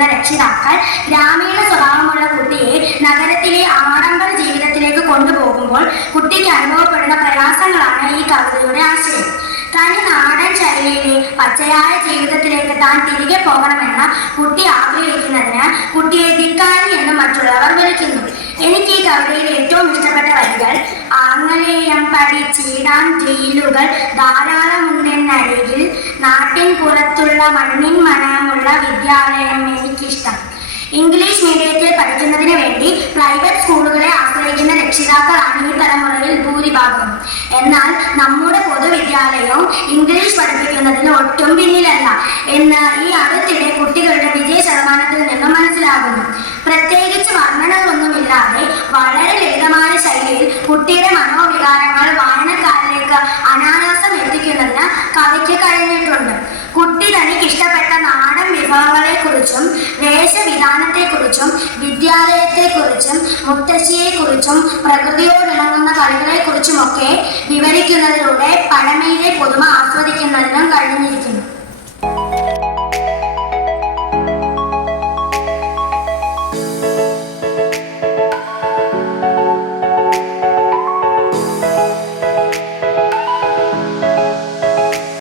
ശൈലിയിൽ ജീവിക്കുന്ന രക്ഷിതാക്കൾ ഗ്രാമീണ സ്വഭാവമുള്ള കുട്ടിയെ നഗരത്തിലെ ആഡംബര ജീവിതത്തിലേക്ക് കൊണ്ടുപോകുമ്പോൾ കുട്ടിക്ക് അനുഭവപ്പെടുന്ന പ്രയാസങ്ങളാണ് ഈ കവിതയുടെ ആശയം. തനി നാടൻ ശൈലിയിലെ പച്ചയായ ജീവിതത്തിലേക്ക് താൻ തിരികെ പോകണമെന്ന് കുട്ടി ആഗ്രഹിക്കുന്നതിന് കുട്ടിയെ ധിക്കാരി എന്ന് മറ്റുള്ളവർ വിളിക്കുന്നു. എനിക്ക് ഈ കവിതയിൽ ഏറ്റവും ഇഷ്ടപ്പെട്ട വരികൾ ആംഗലേയം പഠിച്ചിടാൻ ജയിലുകൾ ധാരാളമുണ്ടെന്നരികിൽ നാട്ടിൻ പുറത്തുള്ള മണ്ണിൻ മണമുള്ള വിദ്യാലയം എനിക്കിഷ്ടം ഇംഗ്ലീഷ് മീഡിയത്തിൽ പഠിക്കുന്നതിന് വേണ്ടി പ്രൈവറ്റ് സ്കൂളുകളെ ആശ്രയിക്കുന്ന രക്ഷിതാക്കളാണ് ഈ തലമുറയിൽ ഭൂരിഭാഗം. എന്നാൽ നമ്മുടെ പൊതുവിദ്യാലയവും ഇംഗ്ലീഷ് പഠിപ്പിക്കുന്നതിൽ ഒട്ടും പിന്നിലല്ല. എന്ന് ഈ അടുത്തിടെ കുട്ടികളുടെ വിജയ ശതമാനത്തിൽ നിന്ന് മനസ്സിലാകുന്നു. പ്രത്യേകിച്ച് വർണനകളൊന്നുമില്ലാതെ വളരെ ലളിതമായ ശൈലിയിൽ കുട്ടിയുടെ മനോവികാരങ്ങൾ വായനക്കാരിലേക്ക് അനായാസം എത്തിക്കുന്നതിന് കവിക്ക് കഴിഞ്ഞിട്ടുണ്ട്. കുട്ടി തനിക്ക് ഇഷ്ടപ്പെട്ട നാടൻ കുറിച്ചും വേഷവിധാനത്തെക്കുറിച്ചും വിദ്യാലയത്തെക്കുറിച്ചും മുത്തശ്ശിയെക്കുറിച്ചും പ്രകൃതിയോടിണങ്ങുന്ന കളികളെക്കുറിച്ചുമൊക്കെ വിവരിക്കുന്നതിലൂടെ പഴമയിലെ പുതുമ ആസ്വദിക്കുന്നതിനും കഴിഞ്ഞിരിക്കുന്നു.